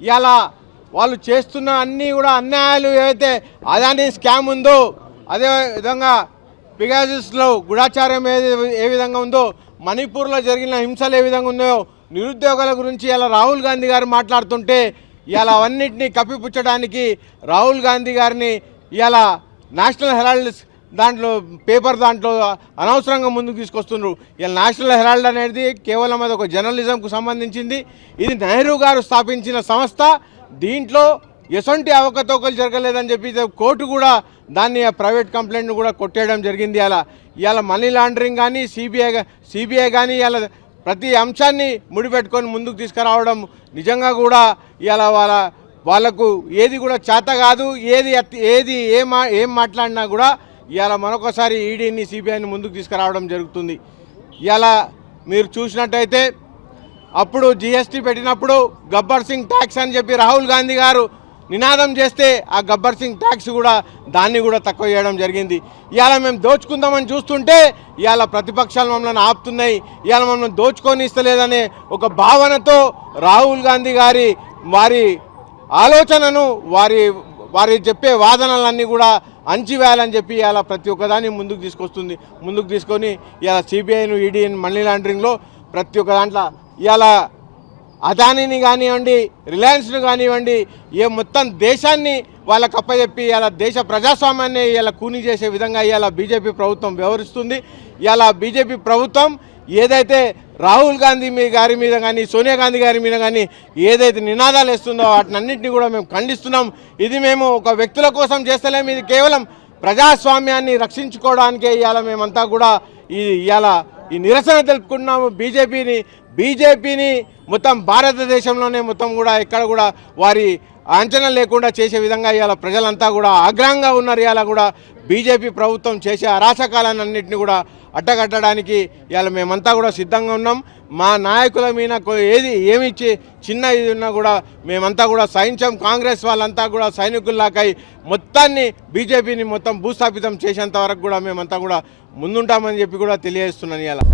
ఇలా వాళ్ళు చేస్తున్న అన్నీ కూడా అన్యాయాలు ఏవైతే అదాని స్కామ్ ఉందో అదే విధంగా పిగాజిస్లో గుడాచారం ఏ ఏ విధంగా ఉందో మణిపూర్లో జరిగిన హింసలు ఏ విధంగా ఉందో నిరుద్యోగుల గురించి ఇలా రాహుల్ గాంధీ గారు మాట్లాడుతుంటే ఇలా అవన్నింటినీ కప్పిపుచ్చడానికి రాహుల్ గాంధీ గారిని ఇలా నేషనల్ హెరాల్డ్ దాంట్లో పేపర్ దాంట్లో అనవసరంగా ముందుకు తీసుకొస్తున్నారు ఇలా నేషనల్ హెరాల్డ్ అనేది కేవలం అది ఒక జర్నలిజంకు సంబంధించింది. ఇది నెహ్రూ గారు స్థాపించిన సంస్థ. దీంట్లో ఎసొంటి అవకతవకలు జరగలేదని చెప్పి కోర్టు కూడా దాన్ని ప్రైవేట్ కంప్లైంట్ను కూడా కొట్టేయడం జరిగింది. అలా ఇవాళ మనీ లాండరింగ్ కానీ సిబిఐ సిబిఐ కానీ ఇలా ప్రతి అంశాన్ని ముడిపెట్టుకొని ముందుకు తీసుకురావడం నిజంగా కూడా ఇవాళ వాళ్ళ వాళ్ళకు ఏది కూడా చేత కాదు. ఏది ఏది ఏ మా ఏం మాట్లాడినా కూడా ఇవాళ మరొకసారి ఈడీని సిబిఐని ముందుకు తీసుకురావడం జరుగుతుంది. ఇవాళ మీరు చూసినట్టయితే అప్పుడు జిఎస్టీ పెట్టినప్పుడు గబ్బర్ సింగ్ ట్యాక్స్ అని చెప్పి రాహుల్ గాంధీ గారు నినాదం చేస్తే ఆ గబ్బర్ సింగ్ ట్యాక్స్ కూడా దాన్ని కూడా తక్కువ చేయడం జరిగింది. ఇవాళ మేము దోచుకుందామని చూస్తుంటే ఇవాళ ప్రతిపక్షాలు మమ్మల్ని ఆపుతున్నాయి. ఇవాళ మమ్మల్ని దోచుకొని ఇస్తలేదనే ఒక భావనతో రాహుల్ గాంధీ గారి వారి ఆలోచనను వారి వారి చెప్పే వాదనలన్నీ కూడా అంచివేయాలని చెప్పి ఇలా ప్రతి ఒక్కదాన్ని ముందుకు తీసుకొస్తుంది. ముందుకు తీసుకొని ఇలా సిబిఐను ఈడీని మనీ లాండరింగ్లో ప్రతి ఒక్క దాంట్లో ఇవాళ అదానిని కానివ్వండి రిలయన్స్ను కానివ్వండి ఏ మొత్తం దేశాన్ని వాళ్ళకి అప్పచెప్పి ఇలా దేశ ప్రజాస్వామ్యాన్ని ఇలా కూని చేసే విధంగా ఇలా బీజేపీ ప్రభుత్వం వ్యవహరిస్తుంది. ఇలా బీజేపీ ప్రభుత్వం ఏదైతే రాహుల్ గాంధీ మీ గారి మీద కానీ సోనియా గాంధీ గారి మీద కానీ ఏదైతే నినాదాలు వేస్తుందో వాటినన్నింటినీ కూడా మేము ఖండిస్తున్నాం. ఇది మేము ఒక వ్యక్తుల కోసం చేస్తలేము ఇది కేవలం ప్రజాస్వామ్యాన్ని రక్షించుకోవడానికే ఇవాళ మేమంతా కూడా ఈ ఇవాళ ఈ నిరసన తెలుపుకున్నాము బీజేపీని బీజేపీని మొత్తం భారతదేశంలోనే మొత్తం కూడా ఎక్కడ కూడా వారి అంచనా లేకుండా చేసే విధంగా ఇవాళ ప్రజలంతా కూడా ఆగ్రహంగా ఉన్నారు. ఇవాళ కూడా బీజేపీ ప్రభుత్వం చేసే అరాచకాలన్నింటినీ కూడా అడ్డగట్టడానికి ఇవాళ మేమంతా కూడా సిద్ధంగా ఉన్నాం. మా నాయకుల మీద ఏది ఏమి చిన్న ఇది ఉన్నా కూడా మేమంతా కూడా సహించాం. కాంగ్రెస్ వాళ్ళంతా కూడా సైనికుల్లాకై మొత్తాన్ని బీజేపీని మొత్తం భూస్థాపితం చేసేంత వరకు కూడా మేమంతా కూడా ముందుంటామని చెప్పి కూడా తెలియజేస్తున్నాను ఇలా